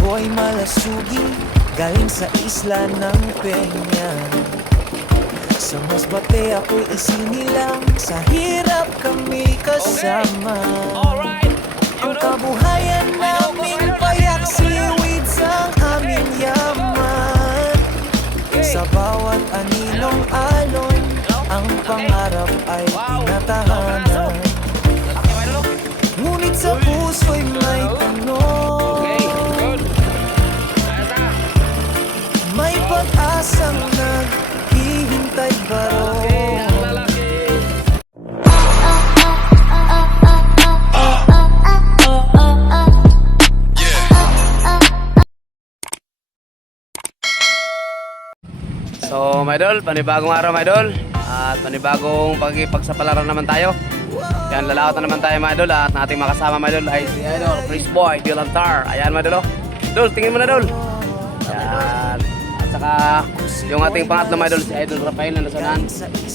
boy malasugi, galing sa isla ng Peña. Sa Masbate ako'y isinilang, sa hirap kami kasama. Ang kabuhayan namin payak siwid sa aming yaman. Sa bawat aninong alon, ang pangarap ay tinatahanan. Ngunit sa puso'y may tanong, may pag-asang naghihintay ba ron? So, my idol, panibagong araw, my idol. At panibagong pagkipagsapalaran naman tayo. Yan, lalaot na naman tayo, my idol. At ating makasama, my idol, ay si idol, Chris Boy Dilantar. Ayan, my idol. Idol, tingin mo na, idol. Yan. At saka, yung ating pangatlo, my idol, si idol Rafael, nandasonahan.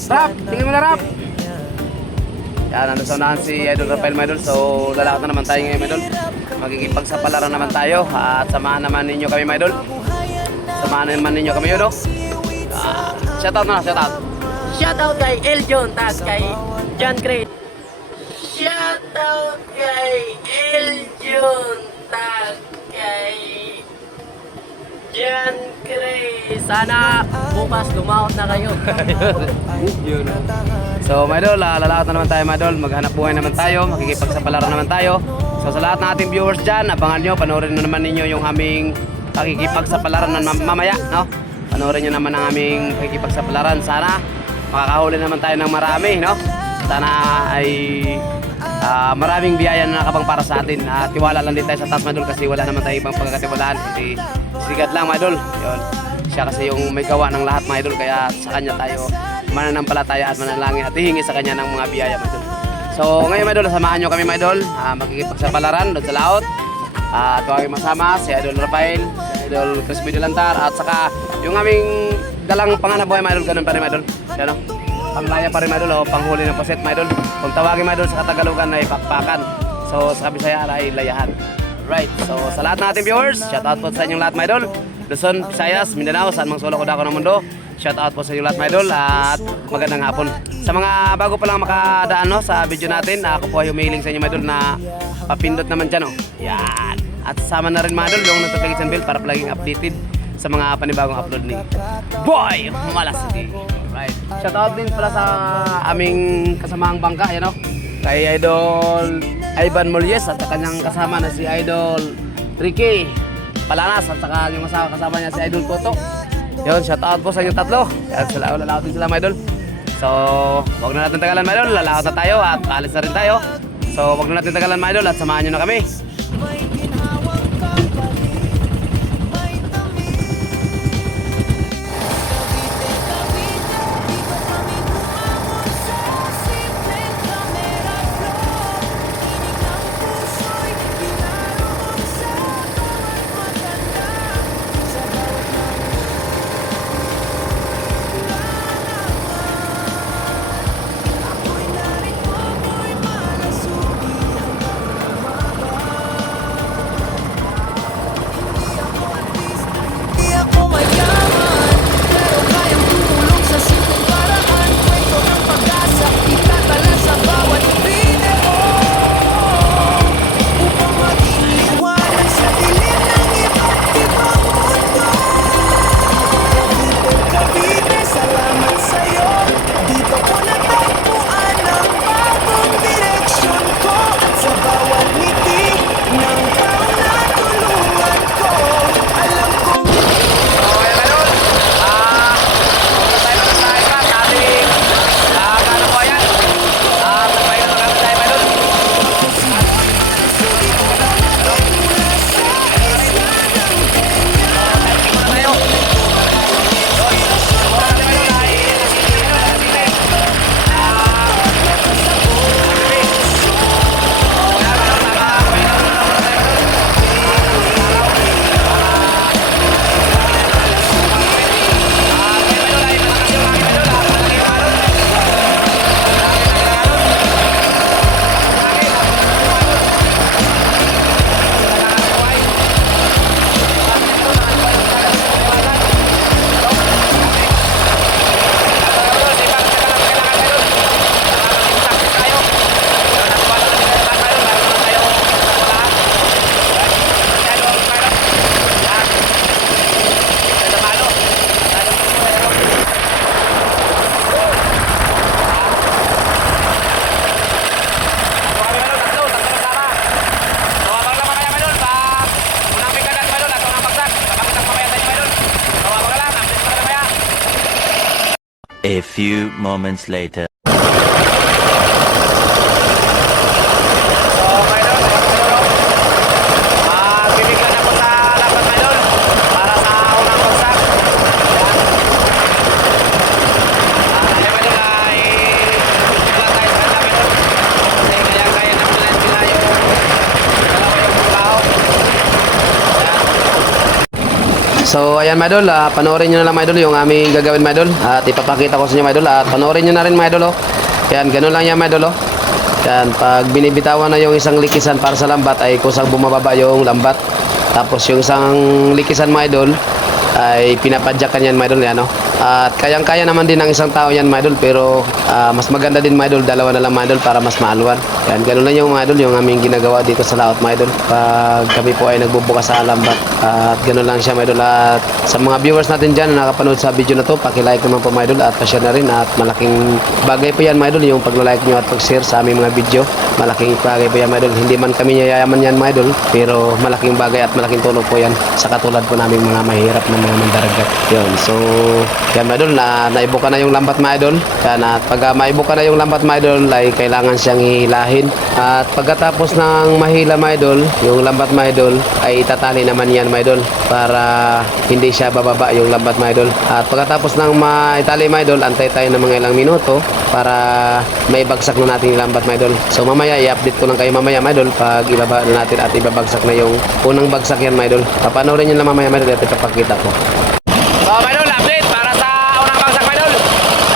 Rap! Tingin mo na, Rap! Yan, nandasonahan si idol Rafael, my idol. So, lalaot na naman tayo ngayon, my idol. Magkikipagsapalaran naman tayo. At samahan naman ninyo kami, my idol. Samahan naman ninyo kami, yun, no? Shoutout na, shoutout. Shoutout kay Eljon, tag kay John Craig. Shoutout kay Eljon, tag kay John Craig. Sana bukas lumaot na kayo. Yun. So, my idol, lalaot na naman tayo, my idol. Maghanap buhay naman tayo, makikipagsapalaran naman tayo. So, sa lahat ng ating viewers dyan, abangan nyo, panoorin nyo naman ninyo yung aming pakikipagsapalaran mamaya, no? Panoorin nyo naman ang aming pakikipagsapalaran. Sana makakahuli naman tayo ng marami, no? Sana ay maraming biyaya na nakabang para sa atin. Tiwala lang din tayo sa taas, my idol, kasi wala naman tayo ibang pagkakatiwalaan. Kasi sigat lang, my idol. Yun. Siya kasi yung may gawa ng lahat, my idol. Kaya sa kanya tayo mananampalataya at manalangin at hihingi sa kanya ng mga biyaya, my idol. So ngayon, my idol, samahan nyo kami, my idol. Magkikipagsapalaran doon sa laot. At huwag masama si idol Rafael, si idol Chris Boy Dilantar, at saka yung aming dalang panganap buhay, my idol, ganun pa rin, my idol. Yan, no? Panglaya pa rin, my idol, o panghuli ng puset, my idol. Kung tawagin, my idol, sa Katagalugan ay pakpakan. So sa Bisaya ay layahan. Right, so sa lahat ng ating viewers, shout out po sa inyong lahat, my idol. Luzon, Visayas, Mindanao, saan mang sulok o dako ng mundo. Shout out po sa inyong lahat, my idol, at magandang hapon. Sa mga bago pa lang makadaan, no, sa video natin, ako po ay humihiling sa inyo, my idol, na papindot naman dyan, oh. Yan. At sama na rin, mga idol, yung notification bell para palaging updated sa mga panibagong upload ni Boy Malasigi. Right. Shout out din pala sa aming kasamahang bangka, yan, oh. Kay Idol Ivan Molyes at kanyang kasama na si Idol Ricky Palanas at saka yung kasama niya si Idol Koto. Yun, shout out po sa inyo tatlo. Yan, lalaot din sila, my idol. So, wag na natin tagalan, my idol. Lalaot na tayo at alis na rin tayo. So, wag na natin tagalan, my idol, at samahan nyo na kami. A few moments later. So, my idol, bibigyan ako sa laban, my idol, para sa unang bagsak. Ayan. My idol, ay wala tayo sa kanya, my idol. Kasi kaya ng pila yung dalawa yung tao. So ayan my idol, panoorin nyo na lang my idol yung aming gagawin my idol. At ipapakita ko sa inyo my idol. At panoorin nyo na rin my idol. Yan, ganun lang yan my idol. Yan, pag binibitawan na yung isang likisan para sa lambat ay kusang bumababa yung lambat. Tapos yung isang likisan my idol ay pinapadyakan yan my idol. Yan, no? At kayang-kaya naman din ng isang tao yan my idol. Pero mas maganda din my idol, dalawa na lang my idol para mas maaluan. Yan, ganun lang yung my idol, yung aming ginagawa dito sa laot my idol. Pag kami po ay nagbubukas sa lambat. At ganun lang siya my idol. At sa mga viewers natin dyan na nakapanood sa video na to, paki-like naman po my idol at pa-share na rin. At malaking bagay po yan my idol, yung pag-like nyo at pag-share sa aming mga video. Malaking bagay po yan my idol. Hindi man kami yayaman yan my idol, pero malaking bagay at malaking tulong po yan sa katulad po namin mga mahirap na mga mandaragat. Yun, so yan my idol, naibuka na yung lambat my idol. Yan, at pag maibuka na yung lambat my idol ay kailangan siyang hihilahin. At pagkatapos ng mahila my idol, yung lambat my idol ay itatali naman yan my idol para hindi siya bababa yung lambat my idol. At pagkatapos ng maitali my idol, antay tayo ng mga ilang minuto para may bagsak na natin yung lambat my idol. So mamaya i-update ko lang kayo mamaya my idol pag ibaba na natin at ibabagsak na yung unang bagsak yan my idol. Papanoorin nyo lang mamaya my idol at ipapakita ko. So my idol, update para sa unang bagsak my idol.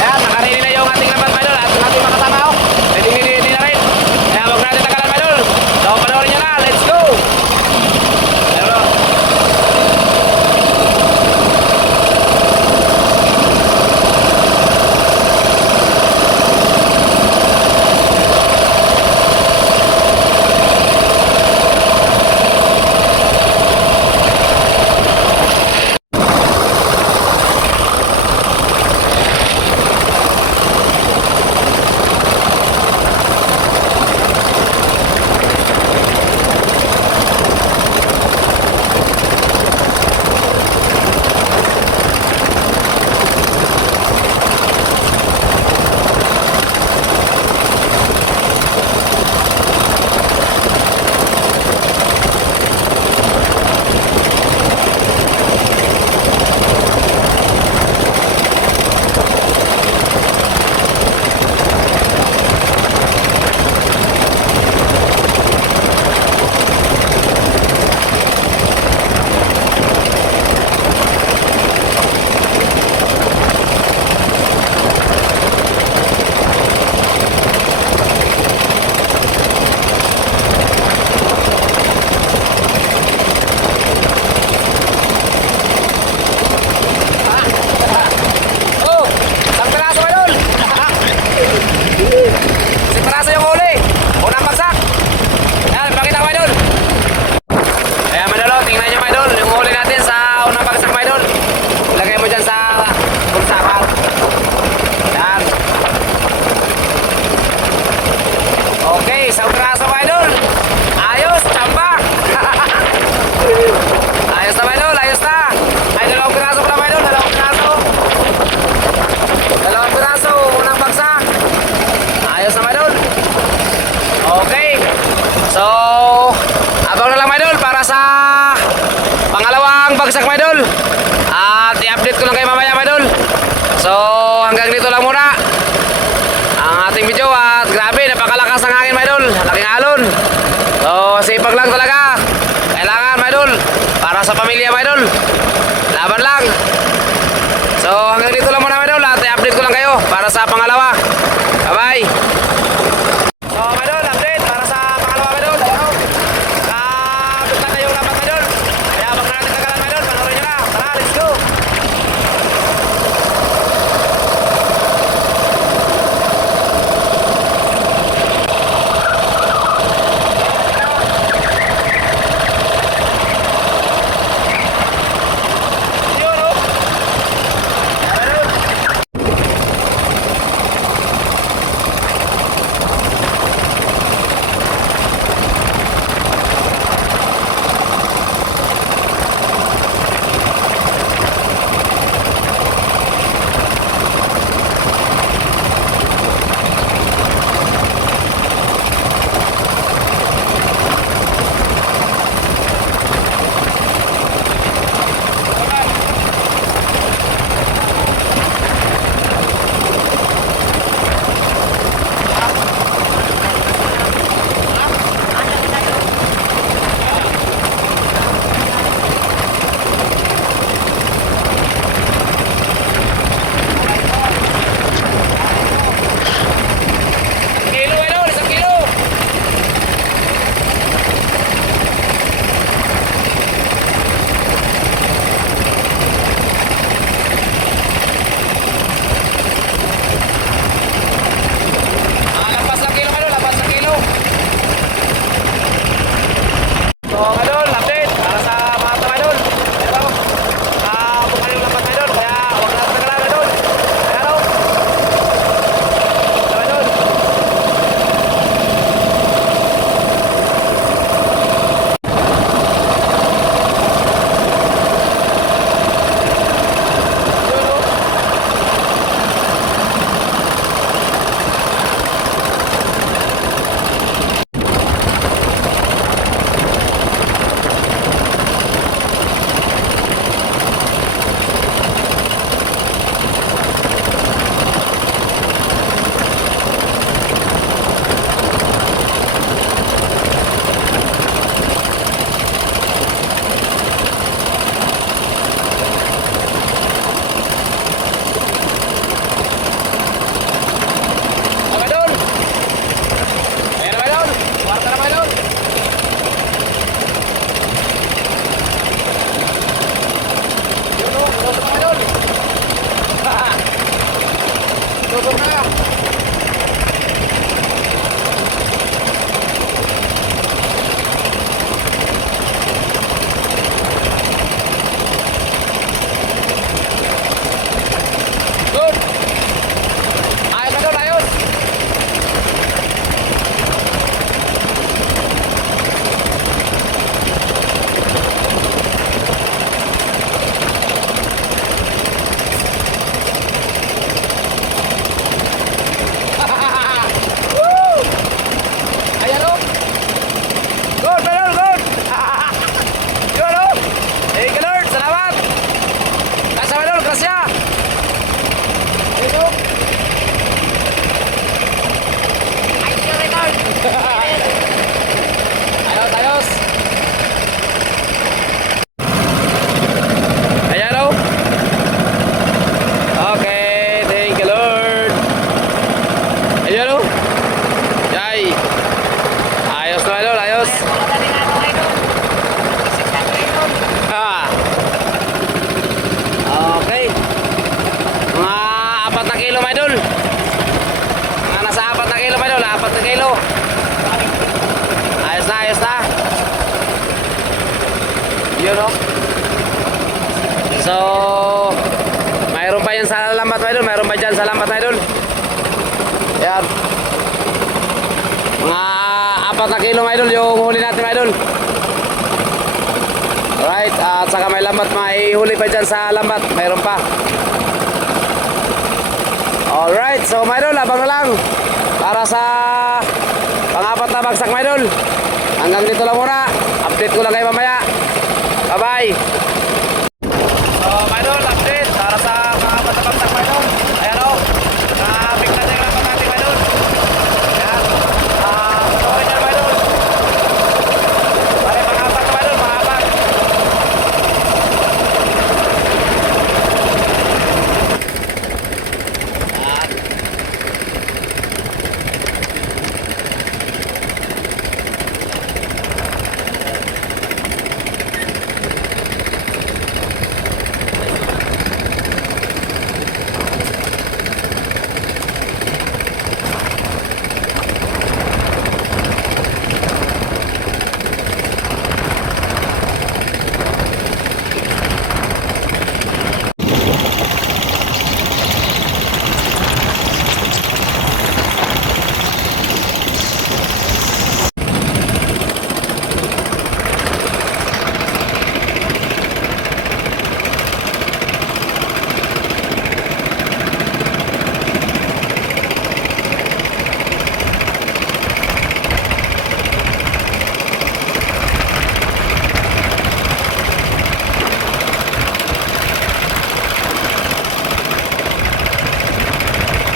Ayan, nakaready na yung ating lambat my idol at yung ating makasama ko. Ready na rin. Kaya huwag natin tagalan my idol. So panoorin nyo na, let's go! Ayan bro. bagsak my idol. At i-update ko lang kayo mamaya my idol. So hanggang dito lang muna ang ating video. At grabe, napakalakas ng hangin my idol, laking alon. So sipag lang talaga kailangan my idol, para sa pamilya my idol, laban lang. So hanggang dito lang muna my idol, at i-update ko lang kayo para sa pangalawa. Bye bye. So my idol, update para sa pangalawa my idol. Bigla na yung laban my idol, kaya wag na natin tagalan my idol. Panoorin nyo na, tara let's go. Yun, oh. Ayan, my idol. no? So, mayroon pa yan sa lambat mga idol. Mayroon pa dyan sa lambat mga idol. Yan. Mga 4 na kilo mga idol yung huli natin mga idol. Alright, at saka may lambat, may huli pa dyan sa lambat. Mayroon pa. Alright, so mga idol, abang na lang para sa pang-4 na bagsak mga idol. Hanggang dito lang muna. Update ko lang kayo mamaya. Bye bye. So mga idol, update para sa pang-4 na bagsak mga idol. Ayan o, na-pick natin yung lambat natin mga idol. Ayan, patuloy nyo mga idol. Bale, pang-4 na mga idol, pang-4.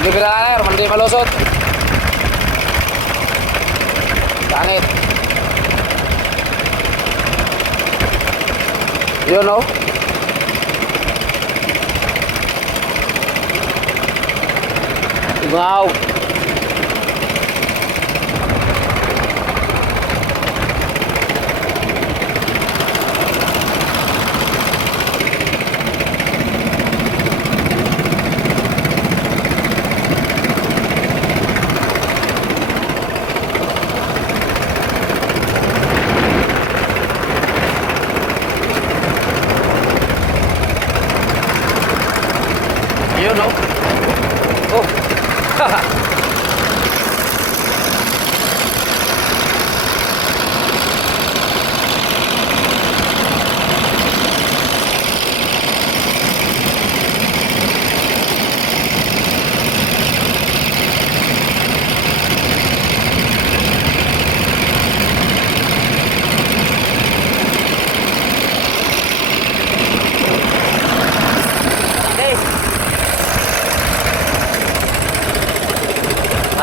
Hindi air, hindi malusot. Pangit. You know? Wow. You know? Oh.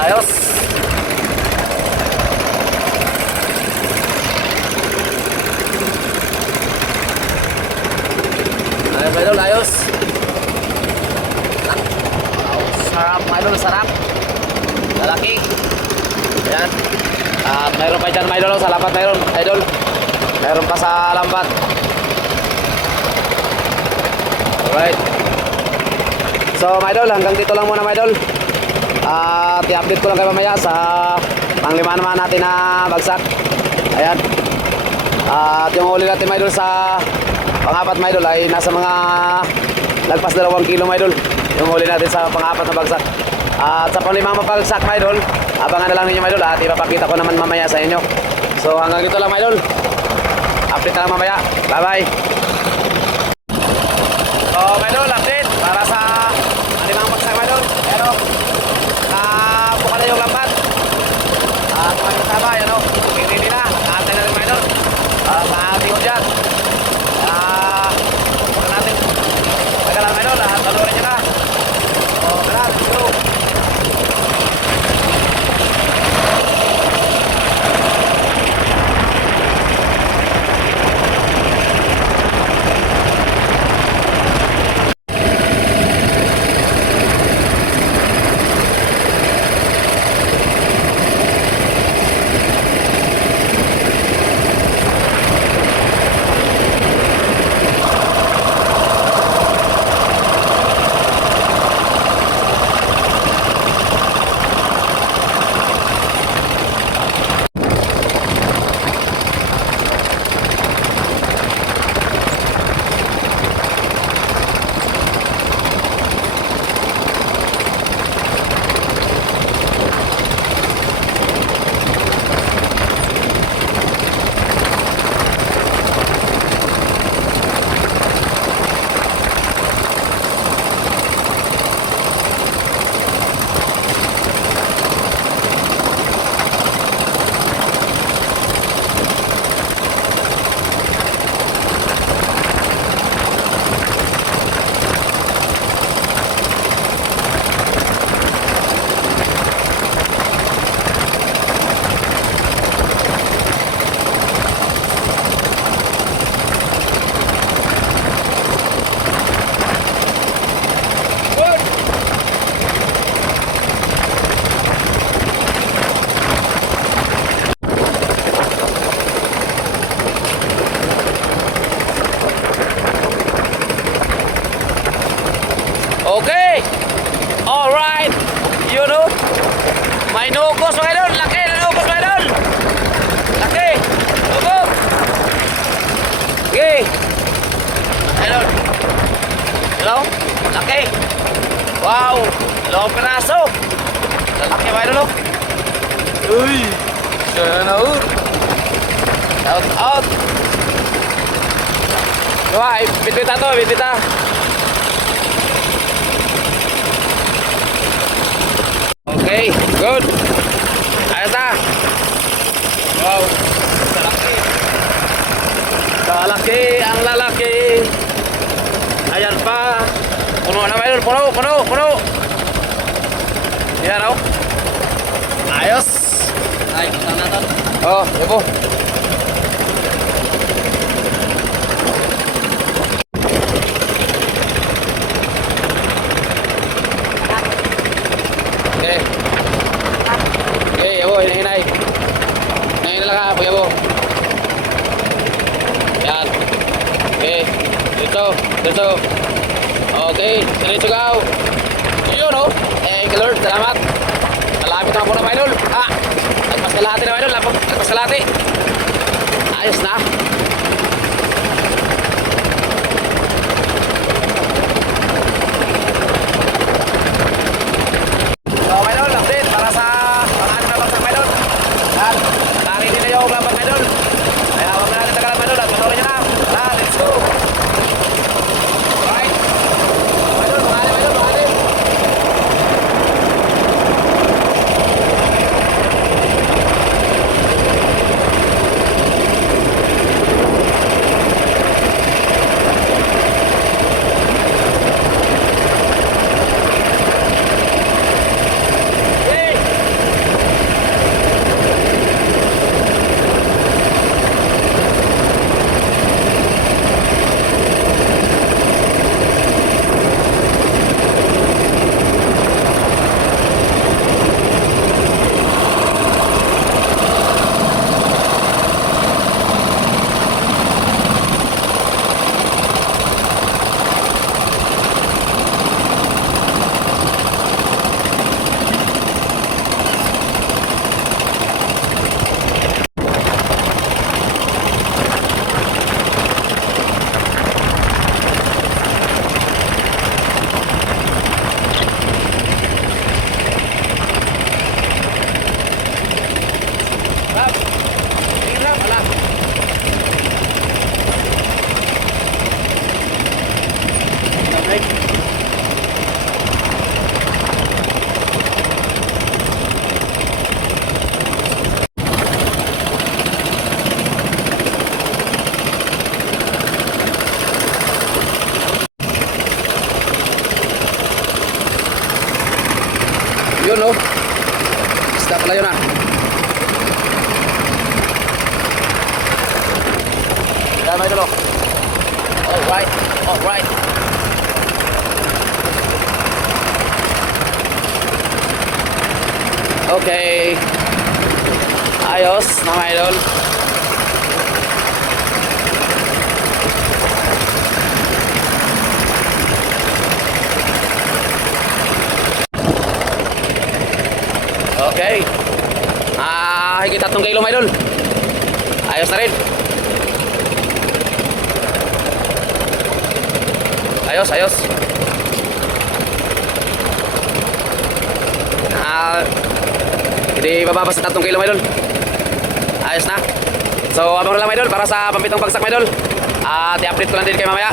Ayos. Ayos, idol, ayos. Sarap, idol, sarap. Lalaki. Ayan. At mayroon pa dyan, idol, sa lambat mayroon, idol. Mayroon pa sa lambat. Alright. So, idol, hanggang dito lang muna, idol. At i-update ko lang kayo mamaya sa pang-5 naman natin na bagsak. Ayan. At yung huli natin mga idol sa pang-4 mga idol ay nasa mga lagpas 2 kilo mga idol. Yung huli natin sa pang-4 na bagsak. At sa pang-5 bagsak mga idol, abangan na lang ninyo mga idol at ipapakita ko naman mamaya sa inyo. So hanggang dito lang mga idol. Update na lang mamaya. Bye bye. So mga idol, update para sa 5 bagsak mga idol. Pero buka na yung lambat. At mga kasama, yan o. Hindi na. Nakatay na rin mga idol. Sa ating dyan. Buka natin. Tagalan mga idol. Talurin nyo na. O, kailan. Ito. May nukos mga idol. Laki na nukos mga idol. Laki. Nukos. Okay. Idol. Hello? Laki. Wow. Dalawang piraso. Lalaki mga idol. Uy. Sana o. Shout out. Diba, bitbita to, bitbita. Okay, good. Ayos na. Wow. Lalaki. Lalaki, ang lalaki. Ayan pa. Puno na ba yun? Puno. Yan o. Ayos. Ay, saan na to? Oh, yabo. Okay. Okay, yabo, hinahinay. Hinahinay lang ka, yabo. Yan. Okay. Dito. Okay, diretso ka. Yun o. Thank you Lord, salamat. Malapit na po na mga idol. Nagpas kalahati na mga idol. Nagpas kalahati. Ayos na. So mga idol, update para sa pangalan na bagsak mga idol. Yan. Lari nila yung laban mga idol. Kaya huwag na natin tagalan mga idol. At panoorin nyo na. Let's go. Alright. Mga idol, mga idol. Yun o. Stop pala yun ah. Yan mga idol o. Alright. Okay. Ayos mga idol. Okay. Higit 3 kilo mga idol. Ayos na rin. Ayos. Hindi bababa sa 3 kilo mga idol. Ayos na. So abang lang mga idol para sa pampitong bagsak mga idol. At i-update ko lang din kayo mamaya.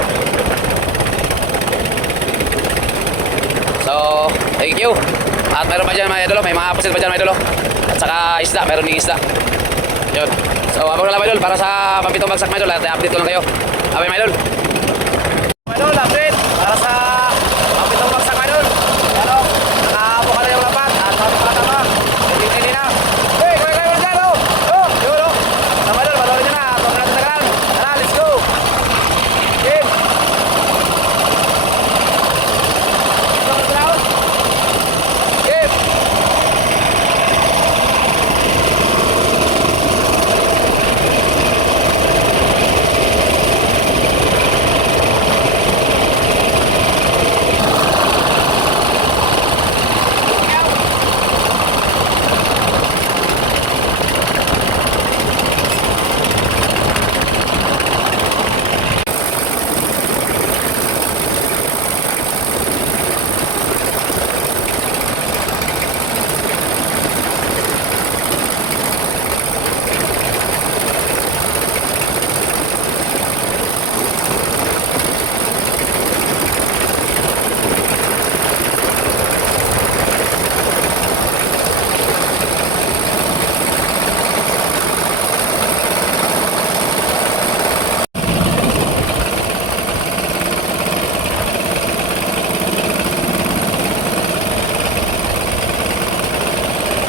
So thank you. At meron pa dyan mga idol, may mga pusit pa dyan mga idol. At saka isda, meron ding isda. Yun. So abang lang mga idol para sa pampitong bagsak mga idol. At i-update ko lang kayo. Abay mga idol. Mga idol, update para sa pampitong bagsak mga idol. Ano, nakapo ka na yung lapat. At sabi ko tama. Hindi na. Hey, kaya kayo dyan o. Yun o. Sa mga idol, patuloy nyo na. Huwag natin tagalan. Tara, let's go. Game. Game.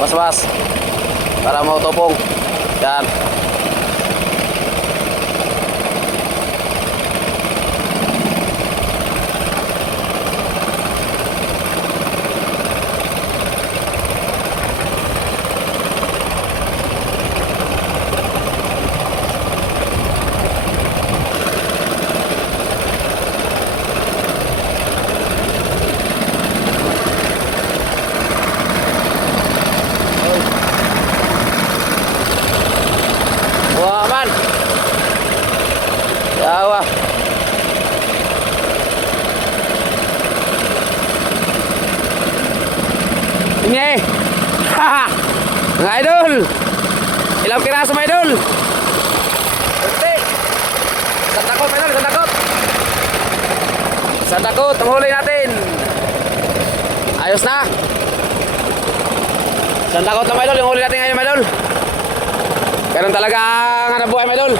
Waswas. Para mautupong. Yan. Wah, man. Yawa. Ini. Haha. Mga idol. Ilang piraso mga idol? Kunti. Isang takot mga idol, isang takot. Isang takot, tumuli natin. Ayos na. Isang takot na mga idol, yung huli natin ngayon mga idol. Ganun talaga ang hanap buhay, mga idol.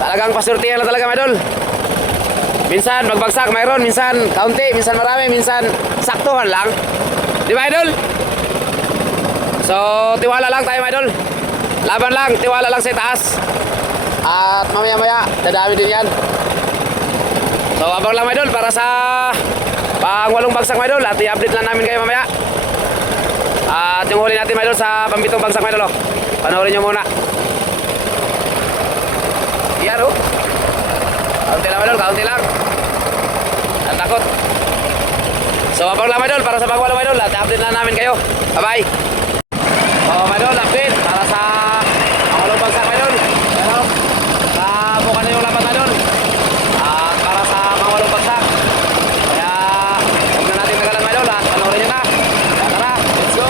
Talagang pasurtihan lang talaga, mga idol. Minsan magbagsak mayroon, minsan kaunti, minsan marami, minsan saktuhan lang. Di ba, idol? So, tiwala lang tayo, mga idol. Laban lang, tiwala lang sa taas. At mamaya-maya, dadami din yan. So, abang lang, mga idol, para sa pang-walong bagsak, mga idol. At i-update lang namin kayo mamaya. At yung huli natin, mga idol, sa pambitong bagsak, mga idol. Oh. Panoorin nyo muna. Yan, oh. Kaunti lang, idol, kaunti lang. Ang takot. So, abang lang, idol, para sa pagwalo, idol. At update lang namin kayo. Bye-bye. So, idol, update para sa pangwalong bagsak, idol. Pero, bukan na yung laban, idol. At para sa pangwalong bagsak. Kaya, huwag na natin nagalan, idol. At panoorin nyo na. Kaya, tara, let's go.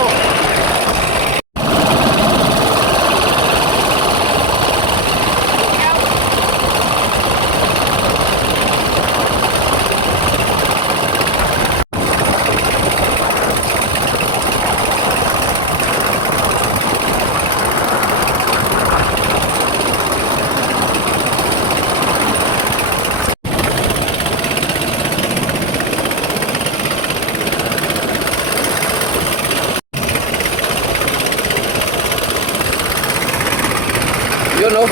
Yun, oh.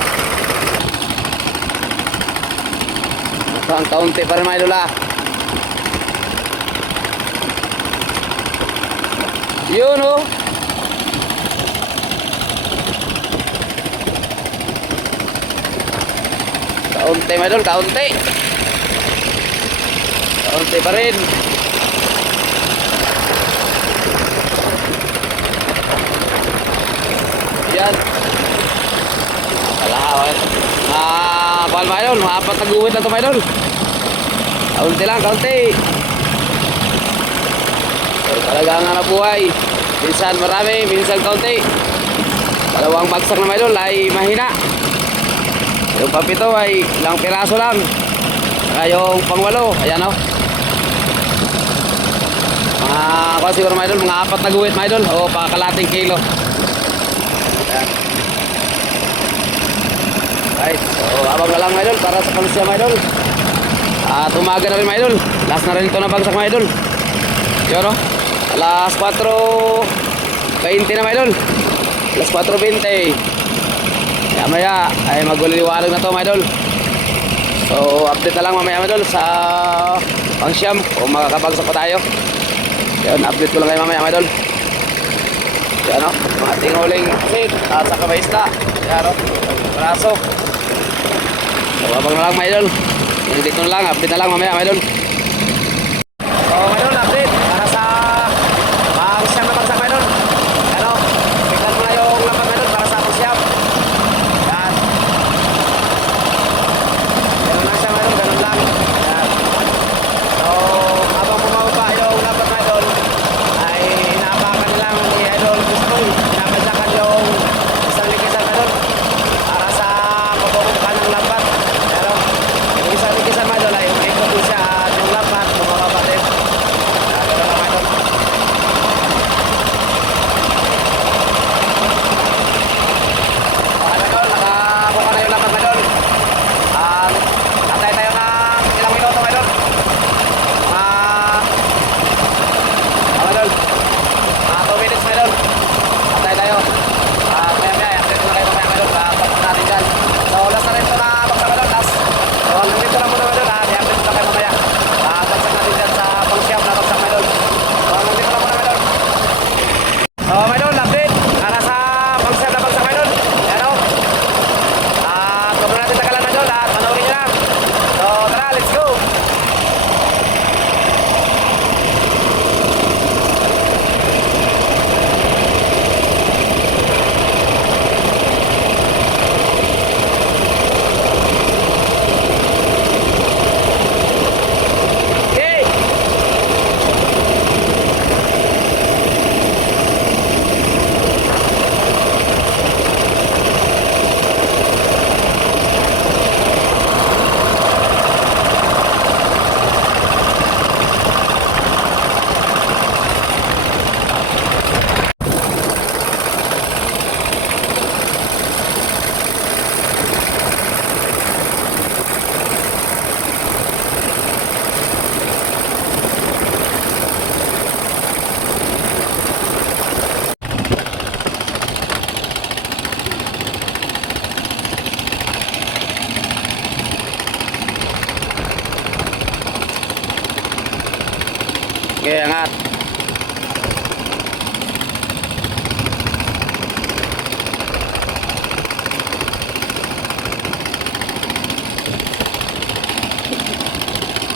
Mukhang kaunti pa rin, mga idol, ah. Yun, oh. Kaunti, mga idol, kaunti. Kaunti pa rin. Yan. Pahal mga idol, apat na guhit lang ito, mga idol. Kaunti lang, kaunti. So, talaga ang hanap buhay. Minsan marami, minsan kaunti. Dalawang bagsak na, mga idol, ay mahina. Yung papito ay ilang piraso lang. Saka yung pangwalo, ayan, o. Mga siguro, mga idol, mga apat na guhit, mga idol, o pakalating kilo. Ayan. Right, so abang na lang, mga idol, para sa palusya, mga idol. At umaga na rin, mga idol. Last na rin ito na bagsak, mga idol. Yun, no? Alas 4:20 na, mga idol. Alas 4:20. Maya ay magliliwanag na to, mga idol. So update na lang mamaya, mga idol, sa pang-siyam kung makakabagsak pa tayo. Yun, update ko lang kayo mamaya, mga idol. Yan, no? Mga ating huling sit at saka may isda. Yan, no? Braso. So abang na lang, mga idol. Dito na lang, update na lang mamaya, mga idol. So mga idol, update para sa pang-siyam na bagsak, mga idol. Ano? Tignan mo na yung lapat, mga idol, para sa pang-siyam. Yan. Ganun lang siya, mga idol, ganun lang. Yan. So habang bumaba yung lapat, mga idol, ay inaapakan lang ni Idol Gustoy. Pinabagsakan yung isang likisan, mga idol, para sa pagbubukan ng lambat. Pero yung isang likisan, mga idol, ay umikot din siya at Okay, angat.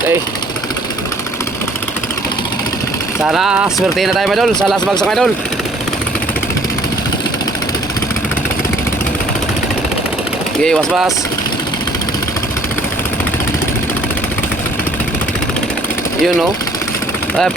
Okay. Sana swerte na tayo, my idol, sa last bagsak, my idol. Okay, was-was. You know. Up.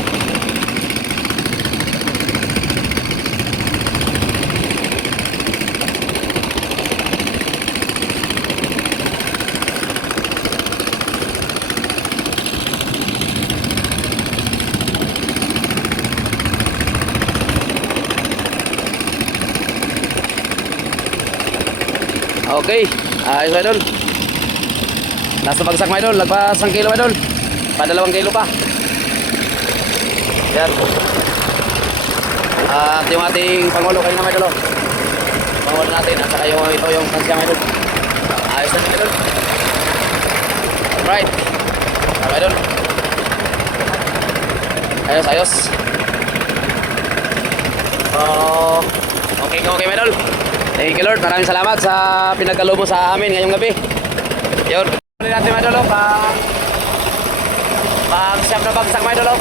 Okay, ayos, my idol. Last na bagsak, my idol. Lagpas 1 kilo, my idol. Pa 2 kilo pa. Yan. At yung ating pangulo kayo na, my idol. Pangulo natin. At saka yung ito yung kansya, my idol. Ayos na, my idol. Alright. My idol. Ayos, ayos. So, okay, okay, my idol. Thank you, Lord. Maraming salamat sa pinagkalo mo sa amin ngayong gabi. Yun. Ulit natin, my idol. Pag siyam na bagsak, my idol.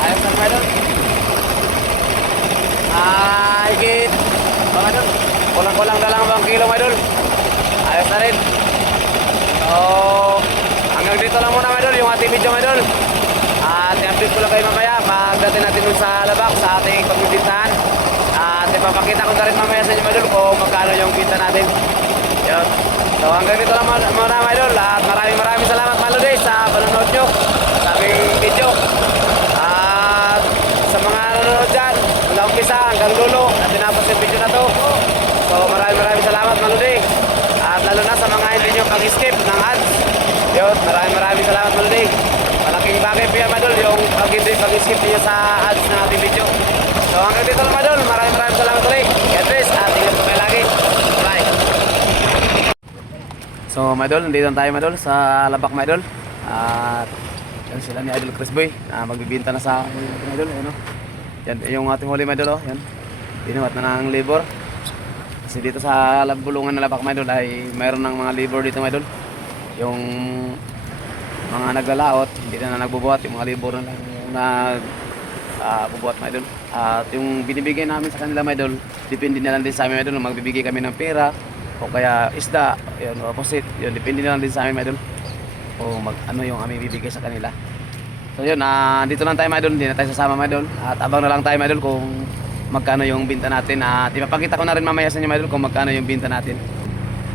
Ayos na, my idol. Higit. My idol. Kulang-kulang na lang bang kilo, my idol. Ayos na rin. So, hanggang dito lang muna, my idol, yung ating video, my idol. At i-update ko lang kayo mamaya pagdating natin dun sa labak sa ating pagbibintahan. At ipapakita ko na rin mamaya sa inyo, my idol, kung magkano yung kita natin. Yun. So hanggang dito lang muna, my idol. At maraming salamat, Malode, sa panonood nyo sa aming video. At sa mga nanonood dyan, mula umpisa hanggang dulo na tinapos yung video na to. So maraming salamat, Malode. At lalo na sa mga hindi nyo pag-skip ng ads. Yun, maraming salamat, Malode. Malaking bagay po yan, my idol, yung pag-skip niyo sa ads ng ating video. So hanggang dito lang, my idol. Maraming salamat ulit. God bless at ingat po kayo lagi. Bye. So my idol, nandito tayo, my idol, sa labak, my idol. At yan sila ni Idol Chris Boy. Magbibinta na sa my idol. Yan, yan yung ating huli, my idol. Yan. Binuhat na ng labor. Kasi dito sa bulungan na labak, my idol, ay mayroon ng mga labor dito, my idol. Yung mga naglalaot, hindi na nagbubuhat. Yung mga labor na bubuhat, my idol. At yung binibigay namin sa kanila, my idol, depende na lang din sa amin, my idol. Magbibigay kami ng pera o kaya isda, yun, opposite, yun, depende na lang din sa amin, my idol, o ano yung aming bibigay sa kanila. So yun, dito lang tayo, my idol, hindi na tayo sasama, my idol, at abang na lang tayo, my idol, kung magkano yung binta natin. At ipapakita ko na rin mamaya sa inyo, my idol, kung magkano yung binta natin.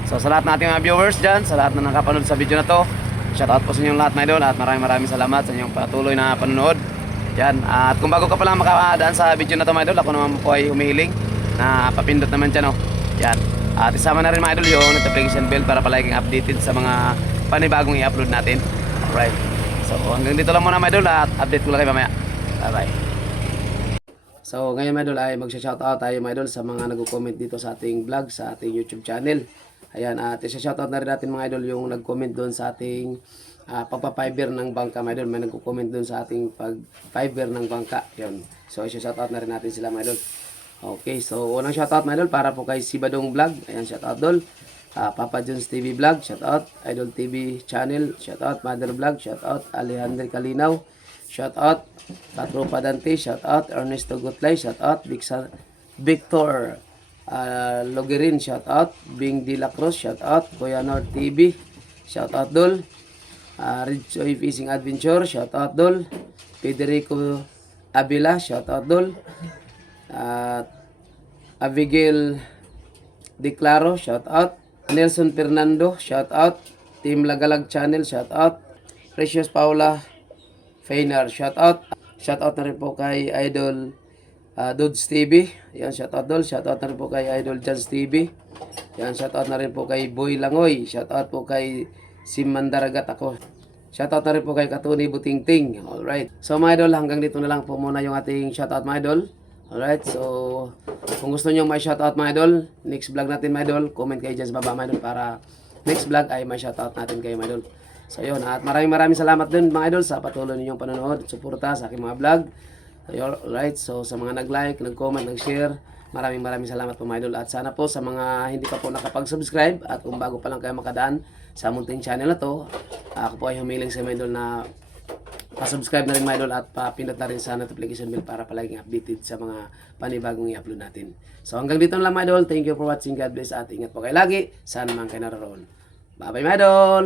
So sa lahat ng ating mga viewers dyan, sa lahat na nakapanood sa video na to, shoutout po sa inyong lahat, my idol, at maraming salamat sa inyong patuloy na panonood. Yan, at kung bago ka pa lang makadaan sa video na to, my idol, ako naman po ay humihiling na papindot naman dyan, oh. Yan, at isama na rin, my idol, yung notification bell para palaging updated sa mga panibagong i-upload natin. Alright, so hanggang dito lang muna, my idol, at update ko lang kayo mamaya. Bye bye. So ngayon, my idol, ay magsha-shoutout tayo, my idol, sa mga nag-comment dito sa ating vlog, sa ating YouTube channel. Ayan, at isa-shoutout na rin natin, mga idol, yung nag-comment doon sa ating pagpa-fiber ng bangka, my idol. May nagko-comment doon sa ating pag-fiber ng bangka. Yun. So, shoutout na rin natin sila, my idol. Okay, so unang shoutout, my idol, para po kay Sibadong Vlog. Ayan, shoutout dol. Papa Jones TV Vlog, shoutout. Idol TV Channel, shoutout. Mother Vlog, shoutout. Alejandro Calinaw, shoutout. Katropa Dante, shoutout. Ernesto Gutlay, shoutout. Victor Logerin, shoutout. Bing De La Cruz, shoutout. Kuya Nord TV, shoutout dol. Ridge Joy Fishing Adventure, shoutout dol. Federico Avila, shoutout dol. Abigail Declaro, shoutout. Nelson Fernando, shoutout. Team Lagalag Channel, shoutout. Precious Paula Feinar, shoutout. Shoutout na rin po kay Idol Dudes TV. Yan, shoutout dol. Shoutout na rin po kay Idol Jans TV. Yan, shoutout na rin po kay Boy Langoy. Shoutout po kay Sim Mandaragat ako. Shoutout na rin po kay Katuni Butingting. Alright. So mga idol, hanggang dito na lang po muna yung ating shoutout, mga idol. Alright. So kung gusto nyo may shoutout, mga idol, next vlog natin, mga idol, comment kayo dyan sa baba, mga idol, para next vlog ay may shoutout natin kayo, mga idol. So yun, at maraming salamat din mga idol sa patuloy ninyong panonood at suporta sa aking mga vlog. Alright, so sa mga nag-like, nag-comment, nag-share, maraming salamat po mga idol. At sana po sa mga hindi pa po nakapag-subscribe at kung bago pa lang kayo makadaan sa munting channel na to, ako po ay humiling sa mga idol na pa-subscribe na rin mga idol at papindot na rin sa notification bell para palaging updated sa mga panibagong i-upload natin. So hanggang dito na lang mga idol. Thank you for watching. God bless at ingat po kayo lagi. Saan man kayo naroon. Bye bye mga idol!